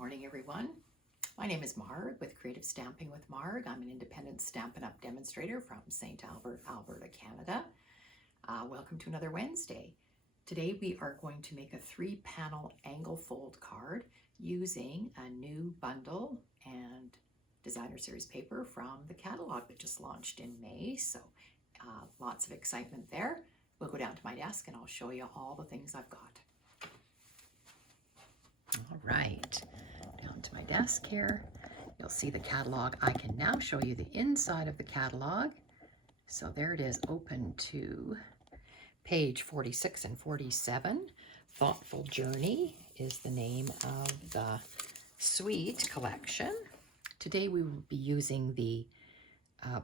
morning, everyone. My name is Marg with Creative Stamping with Marg. I'm an independent Stampin' Up! Demonstrator from St. Albert, Alberta, Canada. Welcome to another Wednesday. Today we are going to make a 3-panel angle fold card using a new bundle and designer series paper from the catalog that just launched in May. So lots of excitement there. We'll go down to my desk and I'll show you all the things I've got. All right, down to my desk here. You'll see the catalog. I can now show you the inside of the catalog. So there it is, open to page 46 and 47. Thoughtful Journey is the name of the Sweet collection. Today we will be using the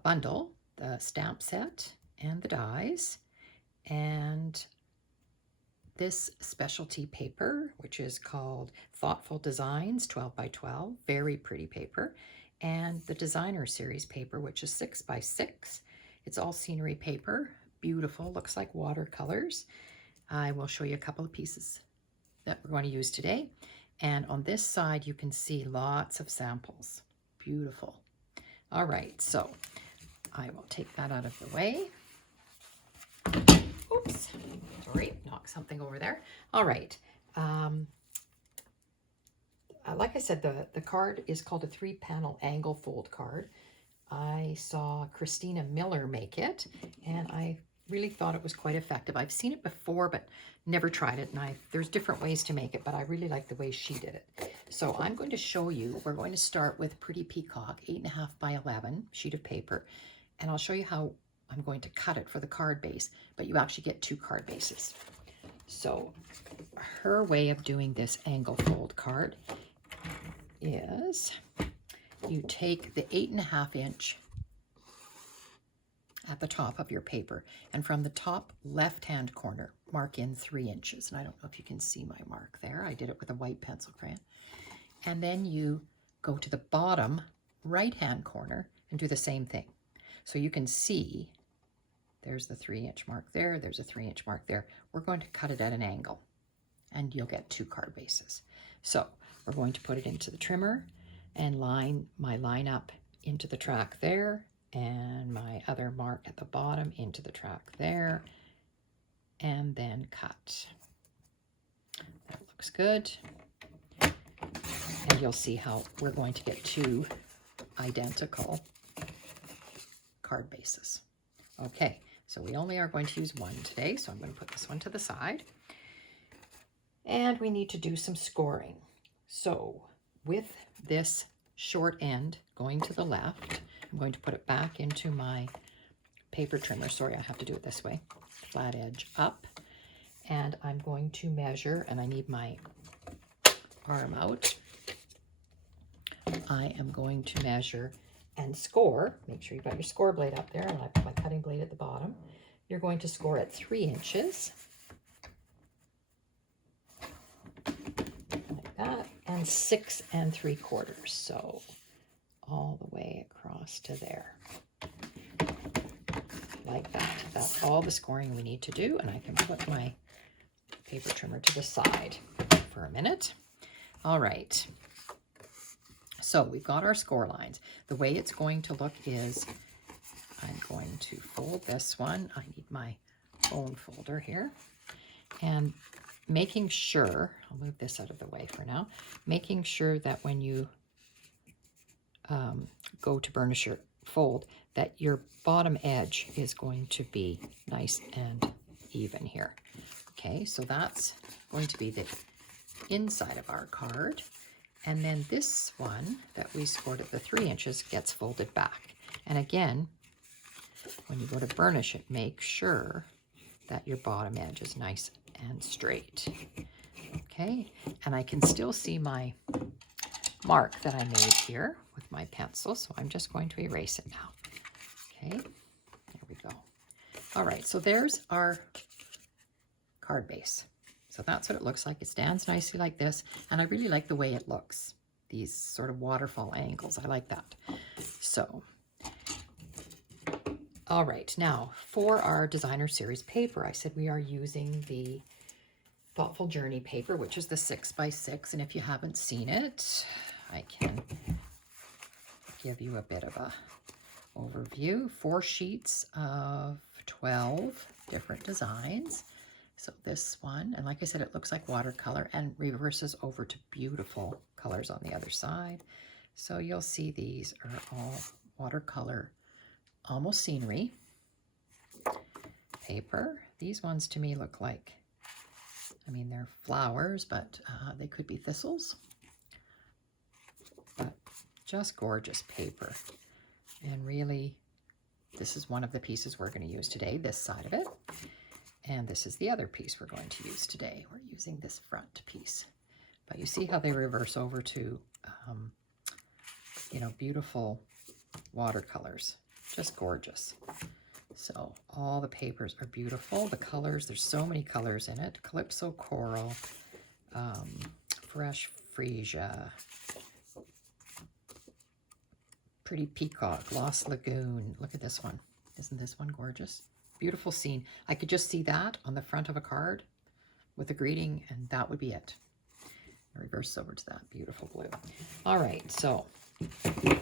bundle, the stamp set, and the dies, and this specialty paper, which is called Thoughtful Designs 12 by 12, very pretty paper, and the designer series paper, which is 6 by 6. It's all scenery paper, beautiful, looks like watercolors. I will show you a couple of pieces that we're going to use today. And on this side, you can see lots of samples. Beautiful. All right, so I will take that out of the way. Oops, sorry, knocked something over there. All right, like I said, the card is called a 3-panel angle fold card. I saw Christina Miller make it, and I really thought it was quite effective. I've seen it before, but never tried it, and there's different ways to make it, but I really like the way she did it. So I'm going to show you, we're going to start with Pretty Peacock, 8.5 by 11 sheet of paper, and I'll show you how I'm going to cut it for the card base, but you actually get 2 card bases. So her way of doing this angle fold card is you take the 8.5 inch at the top of your paper, and from the top left-hand corner, mark in 3 inches. And I don't know if you can see my mark there. I did it with a white pencil crayon. And then you go to the bottom right-hand corner and do the same thing. So you can see there's the 3-inch mark there, there's a 3-inch mark there. We're going to cut it at an angle, and you'll get 2 card bases. So we're going to put it into the trimmer and line up into the track there, and my other mark at the bottom into the track there, and then cut. That looks good. And you'll see how we're going to get 2 identical card bases. Okay, so we only are going to use 1 today, so I'm going to put this one to the side. And we need to do some scoring. So with this short end going to the left, I'm going to put it back into my paper trimmer. Sorry, I have to do it this way. Flat edge up. And I'm going to measure, and I need my arm out. I am going to measure and score. Make sure you've got your score blade up there, and I put my cutting blade at the bottom. You're going to score at 3 inches. Like that. And 6 3/4. So all the way across to there. Like that. That's all the scoring we need to do, and I can put my paper trimmer to the side for a minute. All right. So we've got our score lines. The way it's going to look is I'm going to fold this one. I need my bone folder here. And making sure, I'll move this out of the way for now, making sure that when you go to burnish your fold, that your bottom edge is going to be nice and even here. Okay, so that's going to be the inside of our card. And then this one that we scored at the 3 inches gets folded back. And again, when you go to burnish it, make sure that your bottom edge is nice and straight. Okay, and I can still see my mark that I made here with my pencil, so I'm just going to erase it now. Okay, there we go. All right, so there's our card base. So that's what it looks like. It stands nicely like this, and I really like the way it looks. These sort of waterfall angles, I like that. So, all right, now for our designer series paper, I said we are using the Thoughtful Journey paper, which is the 6x6. And if you haven't seen it, I can give you a bit of a overview. 4 sheets of 12 different designs. So this one, and like I said, it looks like watercolor and reverses over to beautiful colors on the other side. So you'll see these are all watercolor, almost scenery paper. These ones to me look like, I mean, they're flowers, but they could be thistles. But just gorgeous paper. And really, this is one of the pieces we're going to use today, this side of it. And this is the other piece we're going to use today. We're using this front piece. But you see how they reverse over to, you know, beautiful watercolors. Just gorgeous. So all the papers are beautiful. The colors, there's so many colors in it. Calypso Coral, Fresh Freesia, Pretty Peacock, Lost Lagoon. Look at this one. Isn't this one gorgeous? Beautiful scene. I could just see that on the front of a card with a greeting, and that would be it. Reverse over to that beautiful blue. All right, so I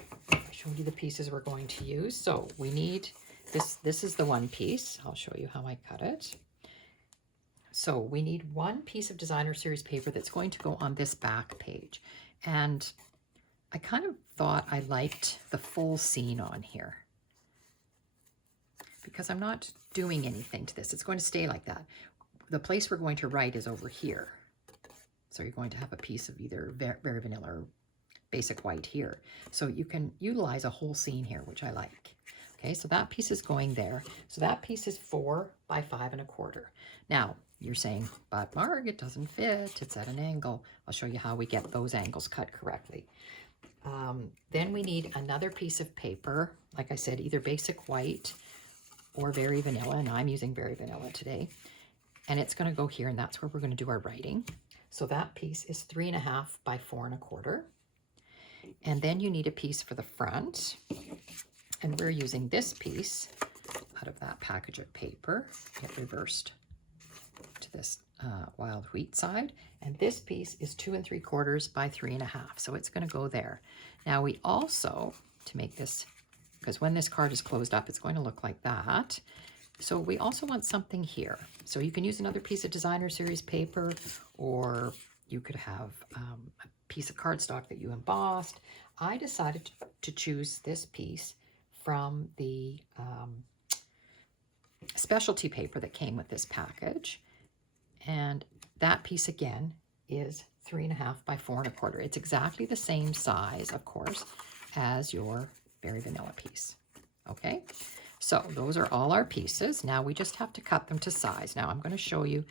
showed you the pieces we're going to use. So we need this. This is the one piece. I'll show you how I cut it. So we need one piece of designer series paper that's going to go on this back page. And I kind of thought I liked the full scene on here, because I'm not doing anything to this. It's going to stay like that. The place we're going to write is over here. So you're going to have a piece of either very vanilla or basic white here. So you can utilize a whole scene here, which I like. Okay, so that piece is going there. So that piece is 4 by 5 1/4. Now, you're saying, but Marg, it doesn't fit. It's at an angle. I'll show you how we get those angles cut correctly. Then we need another piece of paper. Like I said, either basic white or very vanilla, and I'm using very vanilla today. And it's going to go here, and that's where we're going to do our writing. So that piece is 3 1/2 by 4 1/4. And then you need a piece for the front. And we're using this piece out of that package of paper. Get reversed to this wild wheat side. And this piece is 2 3/4 by 3 1/2. So it's going to go there. Now we also, to make this, because when this card is closed up, it's going to look like that. So we also want something here. So you can use another piece of designer series paper, or you could have a piece of cardstock that you embossed. I decided to choose this piece from the specialty paper that came with this package. And that piece again is 3 1/2 by 4 1/4. It's exactly the same size, of course, as your very vanilla piece. Okay, so those are all our pieces. Now we just have to cut them to size. Now I'm going to show you.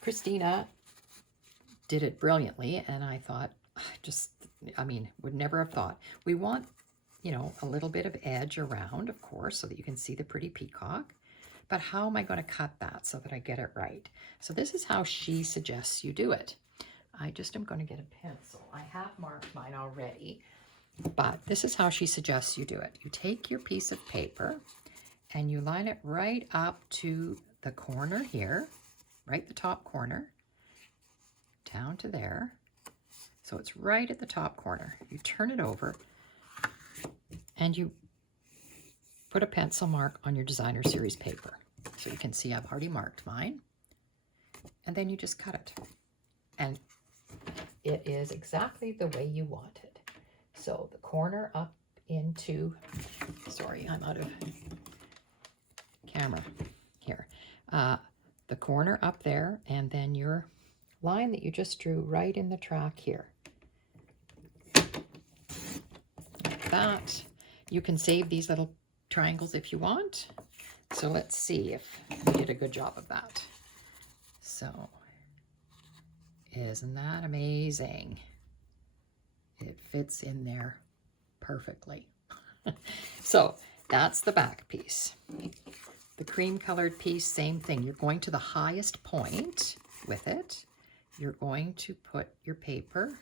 Christina did it brilliantly, and I thought, I mean, would never have thought. We want, you know, a little bit of edge around, of course, so that you can see the pretty peacock. But how am I going to cut that so that I get it right? So this is how she suggests you do it. I just am going to get a pencil. I have marked mine already, but this is how she suggests you do it. You take your piece of paper and you line it right up to the corner here, right the top corner, down to there. So it's right at the top corner. You turn it over and you put a pencil mark on your designer series paper. So you can see I've already marked mine. And then you just cut it. And it is exactly the way you want it. So the corner up into, sorry, I'm out of camera here. The corner up there, and then your line that you just drew right in the track here. Like that. You can save these little triangles if you want. So let's see if we did a good job of that. So, isn't that amazing? It fits in there perfectly. So that's the back piece. The cream colored piece, same thing. You're going to the highest point with it. You're going to put your paper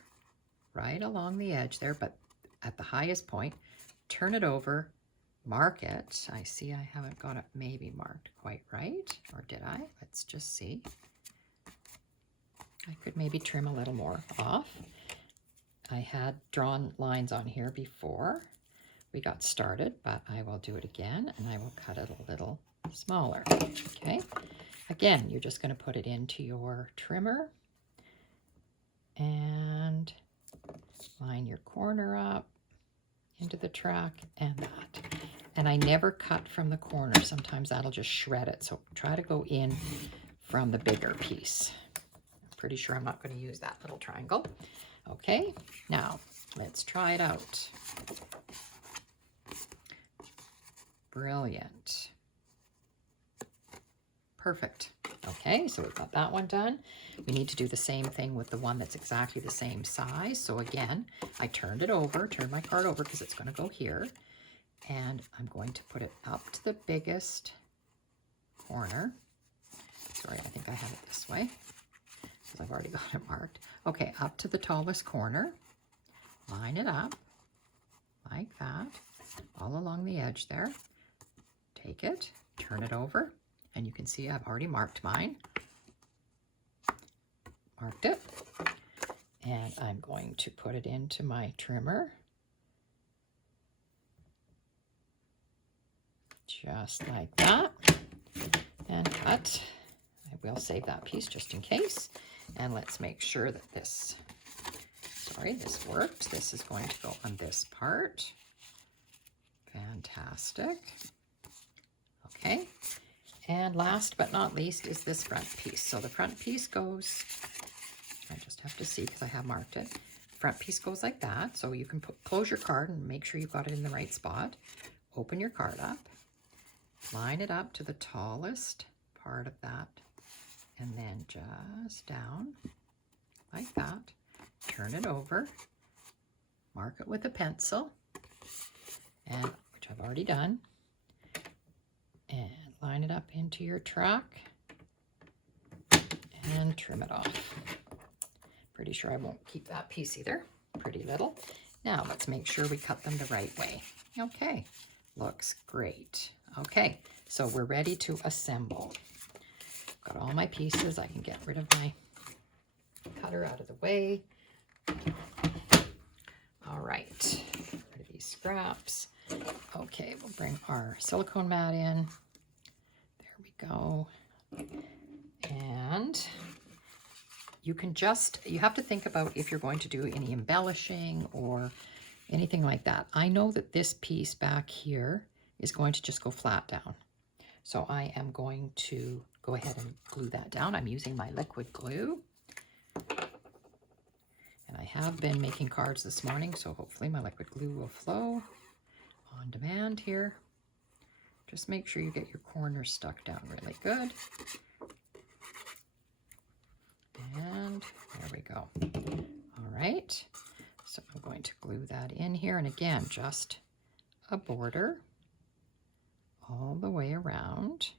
right along the edge there, but at the highest point, turn it over, mark it. I see I haven't got it maybe marked quite right, or did I? Let's just see. I could maybe trim a little more off. I had drawn lines on here before we got started, but I will do it again, and I will cut it a little smaller. Okay, again, you're just going to put it into your trimmer and line your corner up into the track and that. And I never cut from the corner. Sometimes that'll just shred it. So try to go in from the bigger piece. I'm pretty sure I'm not going to use that little triangle. Okay, now let's try it out. Brilliant. Perfect. Okay, so we've got that one done. We need to do the same thing with the one that's exactly the same size. So again, I turned it over, turned my card over because it's going to go here. And I'm going to put it up to the biggest corner. Sorry, I think I have it this way because I've already got it marked. Okay, up to the tallest corner. Line it up like that, all along the edge there. Take it, turn it over, and you can see I've already marked mine. Marked it. And I'm going to put it into my trimmer. Just like that. And cut. I will save that piece just in case. And let's make sure that this, sorry, this worked. This is going to go on this part. Fantastic. Okay. And last but not least is this front piece. So the front piece goes, I just have to see because I have marked it. Front piece goes like that. So you can close your card and make sure you've got it in the right spot. Open your card up. Line it up to the tallest part of that. And then just down like that. Turn it over. Mark it with a pencil. And which I've already done. And line it up into your track and trim it off. Pretty sure I won't keep that piece either. Pretty little. Now let's make sure we cut them the right way. Okay, looks great. Okay, so we're ready to assemble. Got all my pieces. I can get rid of my cutter out of the way. All right, rid of these scraps. Okay, we'll bring our silicone mat in. There we go. And you can just, you have to think about if you're going to do any embellishing or anything like that. I know that this piece back here is going to just go flat down. So I am going to go ahead and glue that down. I'm using my liquid glue. And I have been making cards this morning, so hopefully my liquid glue will flow on demand here. Just make sure you get your corners stuck down really good. And there we go. All right, so I'm going to glue that in here. And again, just a border all the way around.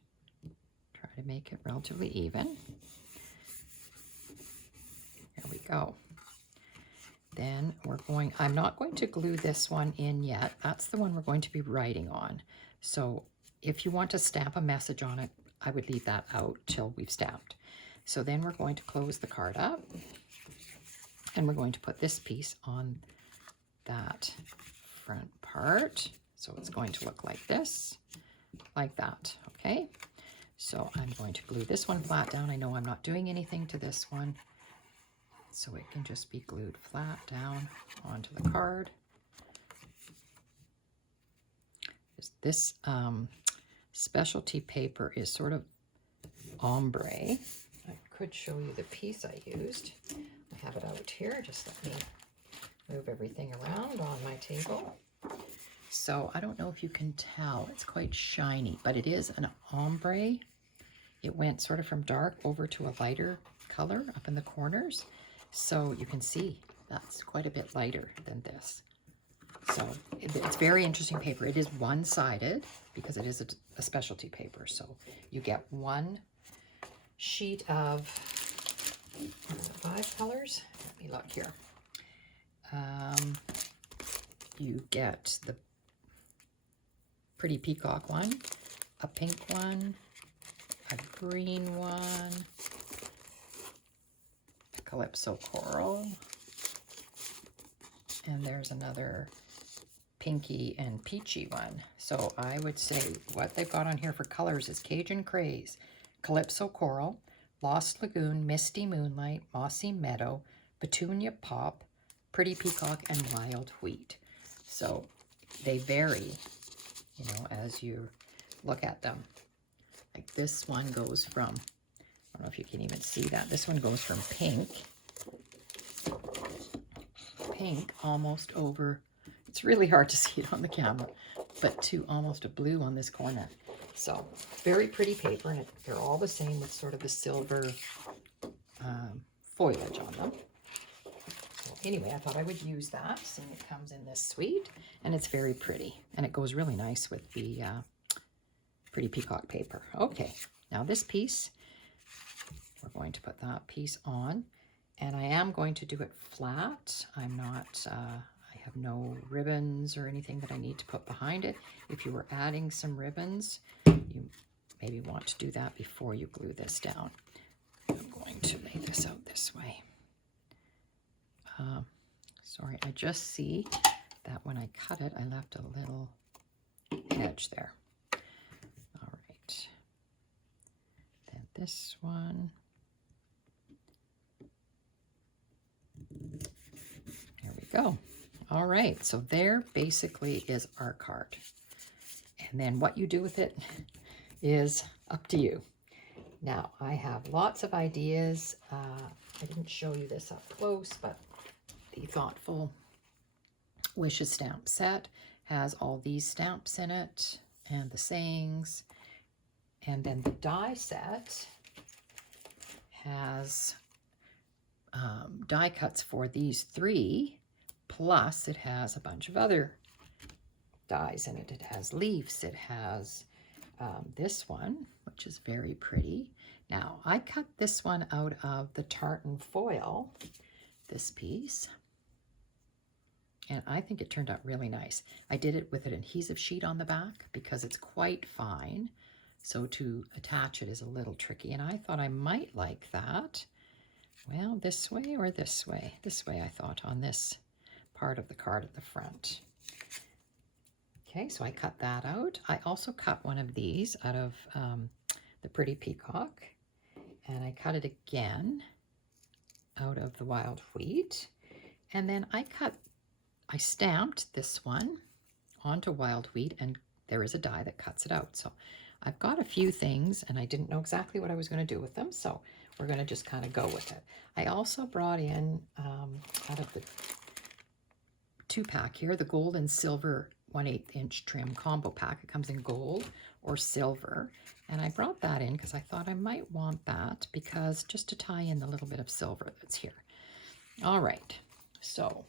Try to make it relatively even. There we go. Then we're going, I'm not going to glue this one in yet. That's the one we're going to be writing on. So if you want to stamp a message on it, I would leave that out till we've stamped. So then we're going to close the card up and we're going to put this piece on that front part. So it's going to look like this, like that, okay? So I'm going to glue this one flat down. I know I'm not doing anything to this one, so it can just be glued flat down onto the card. This specialty paper is sort of ombre. I could show you the piece I used. I have it out here. Just let me move everything around on my table. So I don't know if you can tell, it's quite shiny, but it is an ombre. It went sort of from dark over to a lighter color up in the corners. So you can see that's quite a bit lighter than this. So it's very interesting paper. It is one-sided because it is a specialty paper. So you get one sheet of 5 colors. Let me look here. You get the pretty peacock one, a pink one, a green one, a Calypso Coral. And there's another pinky and peachy one. So I would say what they've got on here for colors is Cajun Craze, Calypso Coral, Lost Lagoon, Misty Moonlight, Mossy Meadow, Petunia Pop, Pretty Peacock, and Wild Wheat. So they vary, you know, as you look at them. Like this one goes from, I don't know if you can even see that, this one goes from pink almost over, it's really hard to see it on the camera, but to almost a blue on this corner. So very pretty paper, and they're all the same with sort of the silver foliage on them. So anyway, I thought I would use that, seeing it comes in this suite, and it's very pretty, and it goes really nice with the Pretty Peacock paper. Okay, now this piece, we're going to put that piece on, and I am going to do it flat. I'm not, I have no ribbons or anything that I need to put behind it. If you were adding some ribbons, you maybe want to do that before you glue this down. I'm going to lay this out this way. Sorry, I just see that when I cut it, I left a little edge there. All right. Then this one. There we go. All right, so there basically is our card. And then what you do with it is up to you. Now, I have lots of ideas. I didn't show you this up close, but the Thoughtful Wishes stamp set has all these stamps in it and the sayings. And then the die set has die cuts for these three, plus it has a bunch of other dies in it. It has leaves, it has this one, which is very pretty. Now, I cut this one out of the tartan foil, this piece, and I think it turned out really nice. I did it with an adhesive sheet on the back because it's quite fine, so to attach it is a little tricky, and I thought I might like that. Well, this way or this way? This way, I thought, on this part of the card at the front. Okay, so I cut that out. I also cut one of these out of the Pretty Peacock, and I cut it again out of the Wild Wheat. And then I stamped this one onto Wild Wheat, and there is a die that cuts it out. So I've got a few things, and I didn't know exactly what I was going to do with them, so we're going to just kind of go with it. I also brought in, out of the 2-pack here, the gold and silver 1/8 inch trim combo pack. It comes in gold or silver, and I brought that in because I thought I might want that, because just to tie in the little bit of silver that's here. All right, so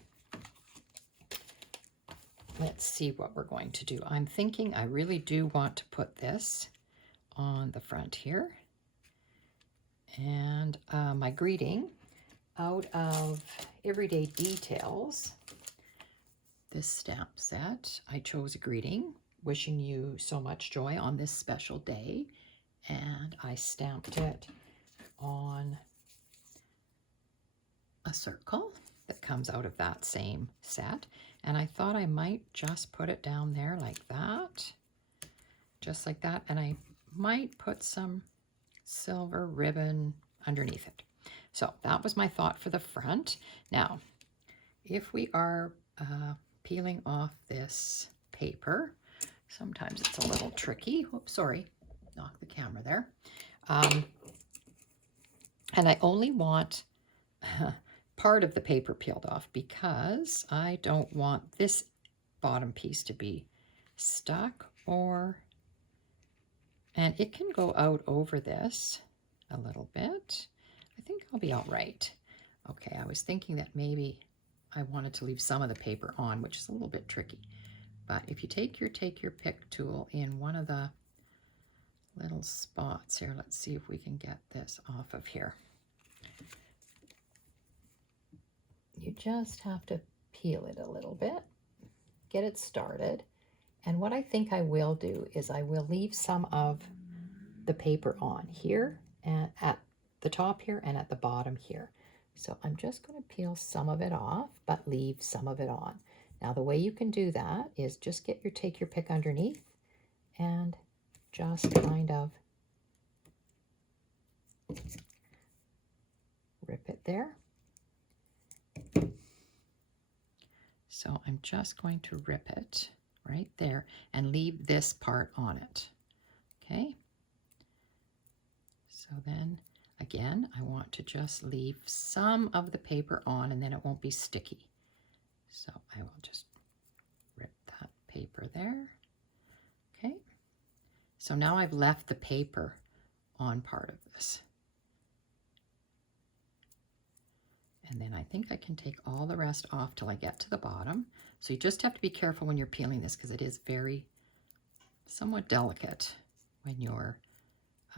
let's see what we're going to do. I'm thinking I really do want to put this on the front here, and my greeting out of Everyday Details, this stamp set. I chose a greeting, wishing you so much joy on this special day, and I stamped it on a circle that comes out of that same set, and I thought I might just put it down there like that, just like that, and I might put some silver ribbon underneath it. So that was my thought for the front. Now, if we are peeling off this paper, sometimes it's a little tricky. Whoops, sorry, knocked the camera there. And I only want part of the paper peeled off because I don't want this bottom piece to be stuck, and it can go out over this a little bit. I think I'll be all right. Okay, I was thinking that maybe I wanted to leave some of the paper on, which is a little bit tricky. But if you take your pick tool in one of the little spots here, let's see if we can get this off of here. You just have to peel it a little bit, get it started. And what I think I will do is I will leave some of the paper on here and at the top here and at the bottom here. So I'm just going to peel some of it off, but leave some of it on. Now the way you can do that is just take your pick underneath and just kind of rip it there. So I'm just going to rip it right there and leave this part on it. Okay. So then again, I want to just leave some of the paper on and then it won't be sticky. So I will just rip that paper there. Okay. So now I've left the paper on part of this. And then I think I can take all the rest off till I get to the bottom. So you just have to be careful when you're peeling this because it is somewhat delicate when you're,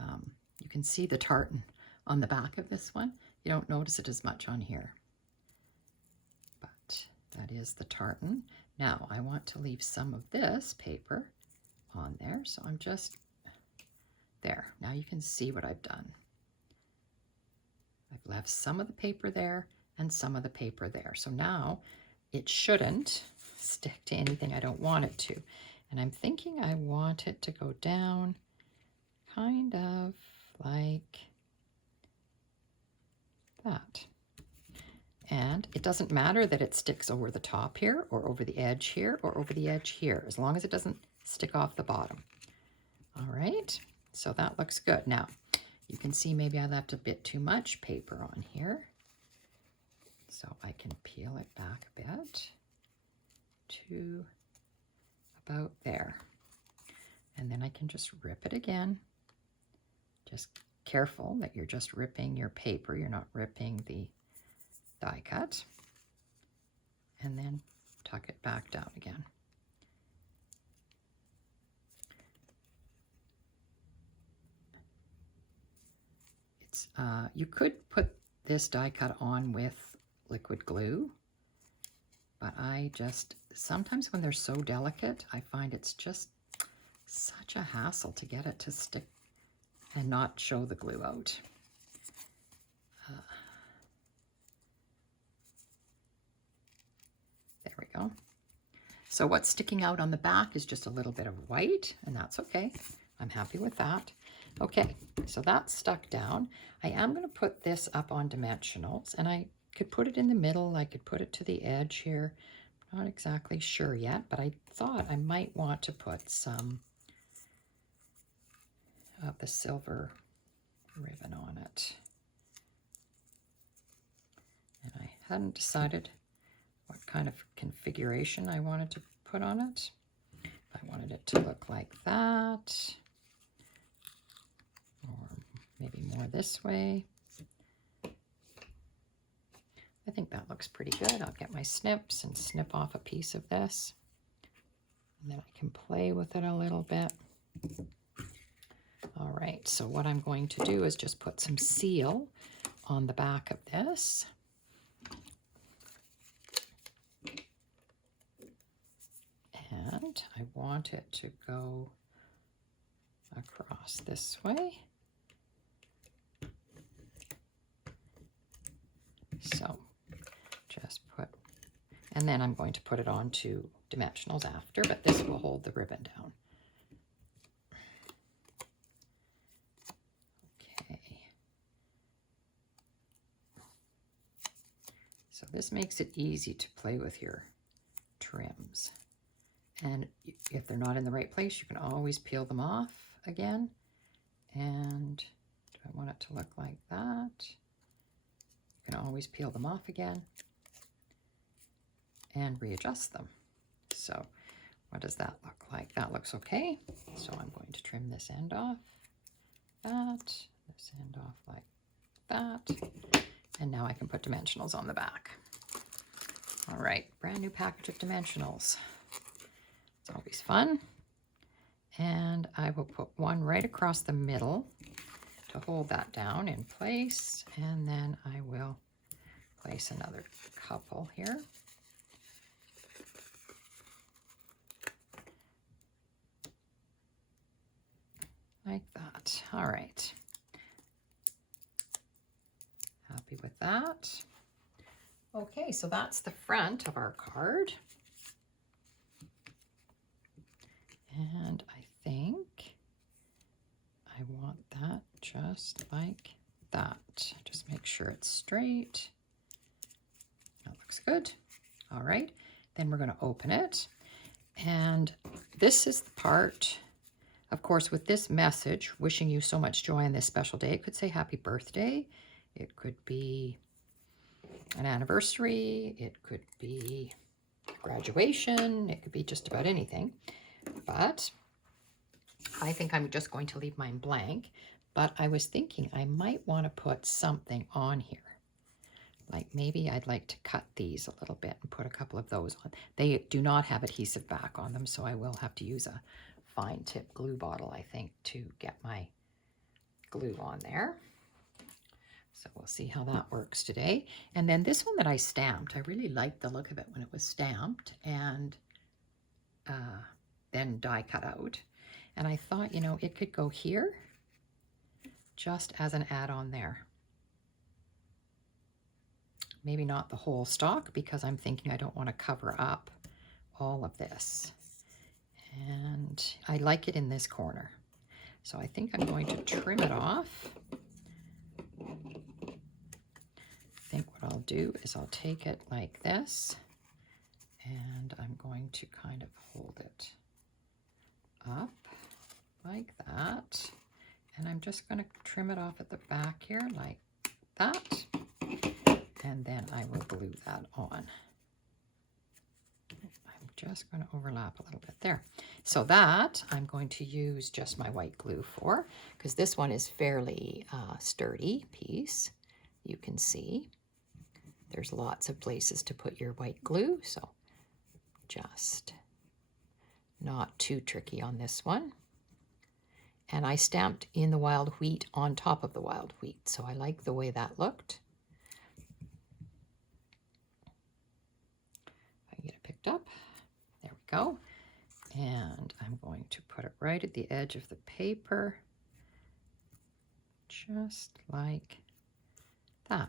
you can see the tartan on the back of this one. You don't notice it as much on here, but that is the tartan. Now I want to leave some of this paper on there. So I'm just there. Now you can see what I've done. I've left some of the paper there and some of the paper there. So now it shouldn't stick to anything I don't want it to. And I'm thinking I want it to go down kind of like that. And it doesn't matter that it sticks over the top here or over the edge here or over the edge here, as long as it doesn't stick off the bottom. All right, so that looks good. Now, you can see maybe I left a bit too much paper on here. So I can peel it back a bit to about there. And then I can just rip it again. Just careful that you're just ripping your paper. You're not ripping the die cut. And then tuck it back down again. It's you could put this die cut on with liquid glue, but I just, sometimes when they're so delicate, I find it's just such a hassle to get it to stick and not show the glue out. There we go. So what's sticking out on the back is just a little bit of white, and that's okay. I'm happy with that. Okay, so that's stuck down. I am going to put this up on dimensionals, and I could put it in the middle. I could put it to the edge here. Not exactly sure yet, but I thought I might want to put some of the silver ribbon on it. And I hadn't decided what kind of configuration I wanted to put on it. I wanted it to look like that, or maybe more this way. I think that looks pretty good. I'll get my snips and snip off a piece of this. And then I can play with it a little bit. All right, so what I'm going to do is just put some seal on the back of this. And I want it to go across this way. So just put, and then I'm going to put it onto dimensionals after, but this will hold the ribbon down. Okay. So this makes it easy to play with your trims. And if they're not in the right place, you can always peel them off again. And do I want it to look like that? You can always peel them off again and readjust them. So what does that look like? That looks okay. So I'm going to trim this end off, this end off like that. And now I can put dimensionals on the back. All right, brand new package of dimensionals. It's always fun. And I will put one right across the middle to hold that down in place. And then I will place another couple here. Like that. All right. Happy happy with that. Okay, so that's the front of our card. And I think I want that just like that. Just make sure it's straight. That looks good. All right, then we're going to open it. And this is the part, of course, with this message, wishing you so much joy on this special day. It could say happy birthday. It could be an anniversary. It could be graduation. It could be just about anything. But I think I'm just going to leave mine blank. But I was thinking I might want to put something on here. Like maybe I'd like to cut these a little bit and put a couple of those on. They do not have adhesive back on them, so I will have to use a fine tip glue bottle, I think, to get my glue on there. So we'll see how that works today. And then this one that I stamped, I really liked the look of it when it was stamped and then die cut out. And I thought, you know, it could go here just as an add-on there. Maybe not the whole stalk, because I'm thinking I don't want to cover up all of this. And I like it in this corner. So I think I'm going to trim it off. I think what I'll do is I'll take it like this, and I'm going to kind of hold it up like that. And I'm just going to trim it off at the back here like that. And then I will glue that on. I'm just going to overlap a little bit there. So that I'm going to use just my white glue for, because this one is fairly sturdy piece. You can see there's lots of places to put your white glue, so just not too tricky on this one. And I stamped in the wild wheat on top of the wild wheat, so I like the way that looked. Get it picked up. There we go. And I'm going to put it right at the edge of the paper, just like that.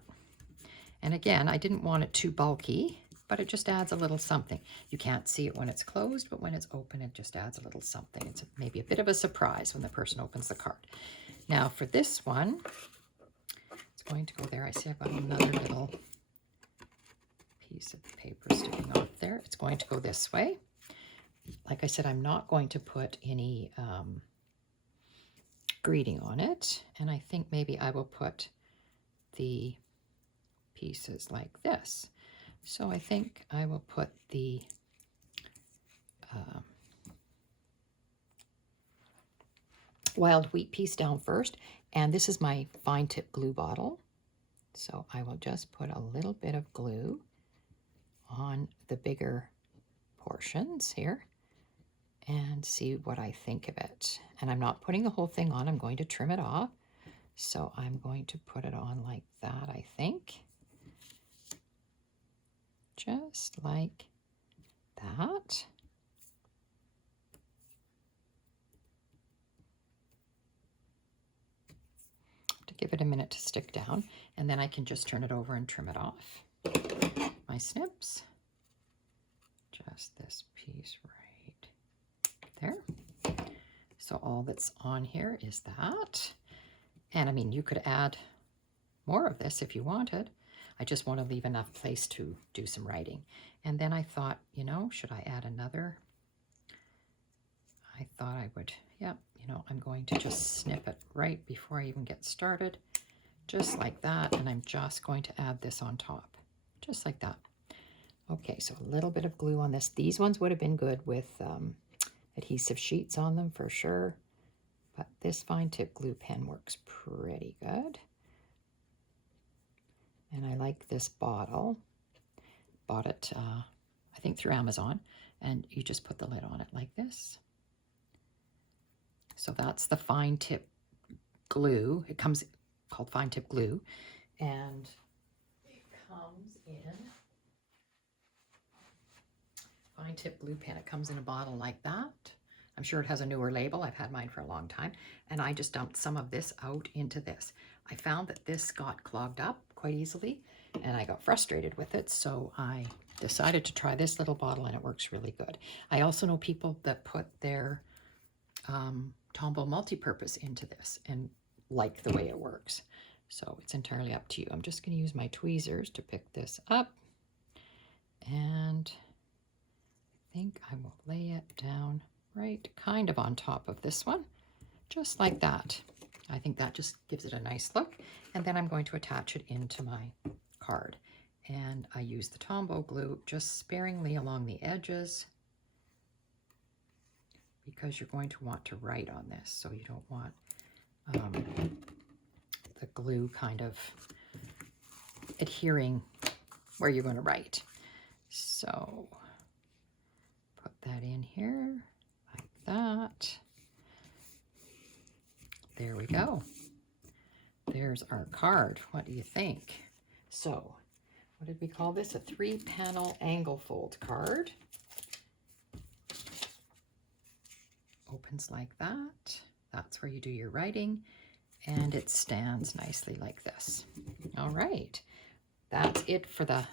And again, I didn't want it too bulky, but it just adds a little something. You can't see it when it's closed, but when it's open, it just adds a little something. It's maybe a bit of a surprise when the person opens the card. Now for this one, it's going to go there. I see I've got another little piece of paper sticking off there. It's going to go this way. Like I said, I'm not going to put any greeting on it, and I think maybe I will put the pieces like this. So I think I will put the wild wheat piece down first, and this is my fine tip glue bottle. So I will just put a little bit of glue on the bigger portions here and see what I think of it. And I'm not putting the whole thing on, I'm going to trim it off. So I'm going to put it on like that, I think. Just like that. To give it a minute to stick down, and then I can just turn it over and trim it off. My snips. Just this piece right there. So all that's on here is that. And I mean, you could add more of this if you wanted. I just want to leave enough place to do some writing. And then I thought, you know, should I add another? I thought I would, yeah, you know, I'm going to just snip it right before I even get started, just like that. And I'm just going to add this on top, just like that. Okay, so a little bit of glue on this. These ones would have been good with adhesive sheets on them for sure, but this fine tip glue pen works pretty good. And I like this bottle. Bought it, I think through Amazon, and you just put the lid on it like this. So that's the fine tip glue. It comes called fine tip glue, and it comes in fine tip glue pen. It comes in a bottle like that. I'm sure it has a newer label. I've had mine for a long time. And I just dumped some of this out into this. I found that this got clogged up quite easily, and I got frustrated with it, so I decided to try this little bottle, and it works really good. I also know people that put their Tombow multi-purpose into this and like the way it works. So it's entirely up to you. I'm just going to use my tweezers to pick this up, and I think I will lay it down right kind of on top of this one, just like that. I think that just gives it a nice look. And then I'm going to attach it into my card. And I use the Tombow glue just sparingly along the edges, because you're going to want to write on this, so you don't want the glue kind of adhering where you're going to write. So put that in here like that. There we go. There's our card. What do you think? So, what did we call this? A 3-panel angle fold card. Opens like that. That's where you do your writing, and it stands nicely like this. All right. That's it for the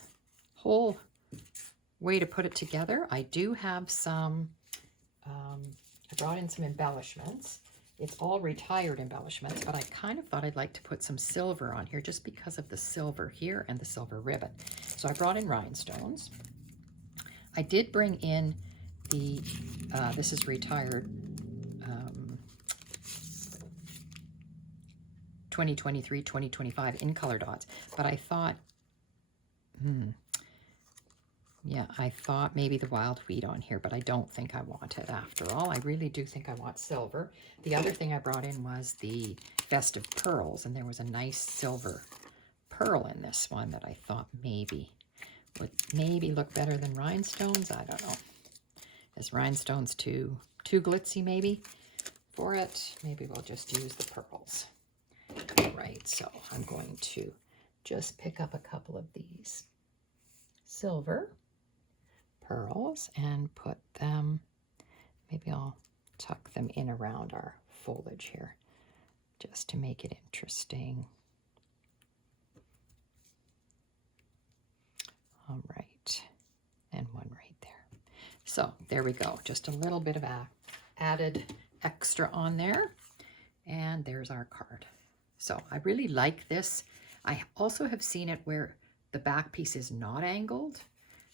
whole way to put it together. I do have some, I brought in some embellishments. It's all retired embellishments, but I kind of thought I'd like to put some silver on here just because of the silver here and the silver ribbon. So I brought in rhinestones. I did bring in the, this is retired 2023, 2025 in color dots, but I thought, yeah, I thought maybe the wild wheat on here, but I don't think I want it after all. I really do think I want silver. The other thing I brought in was the festive pearls, and there was a nice silver pearl in this one that I thought maybe would maybe look better than rhinestones. I don't know. Is rhinestones too glitzy maybe for it? Maybe we'll just use the pearls. All right, so I'm going to just pick up a couple of these silver pearls and put them, maybe I'll tuck them in around our foliage here just to make it interesting. All right, and one right there. So there we go, just a little bit of a added extra on there, and there's our card. So I really like this. I also have seen it where the back piece is not angled,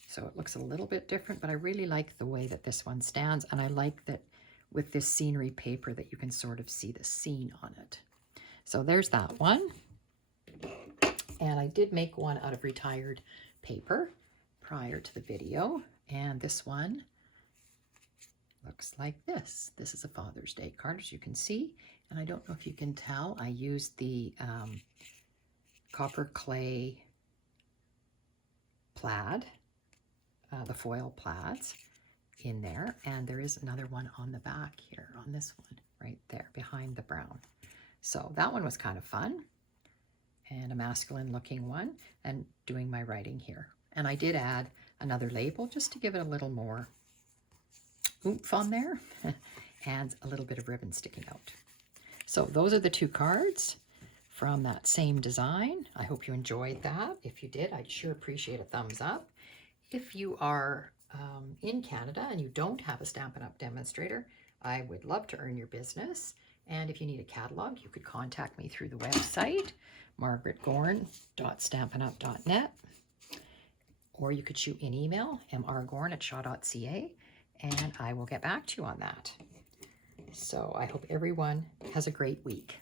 so it looks a little bit different, but I really like the way that this one stands, and I like that with this scenery paper that you can sort of see the scene on it. So there's that one. And I did make one out of retired paper prior to the video, and this one looks like this. This is a Father's Day card, as you can see, and I don't know if you can tell, I used the copper clay plaid, the foil plaids in there, and there is another one on the back here, on this one right there behind the brown. So that one was kind of fun, and a masculine looking one, and doing my writing here. And I did add another label just to give it a little more oomph on there and a little bit of ribbon sticking out. So those are the two cards from that same design. I hope you enjoyed that. If you did, I'd sure appreciate a thumbs up. If you are in Canada and you don't have a Stampin' Up! Demonstrator, I would love to earn your business. And if you need a catalog, you could contact me through the website, margaretgorn.stampinup.net, or you could shoot me an email, mrgorn@shaw.ca, and I will get back to you on that. So I hope everyone has a great week.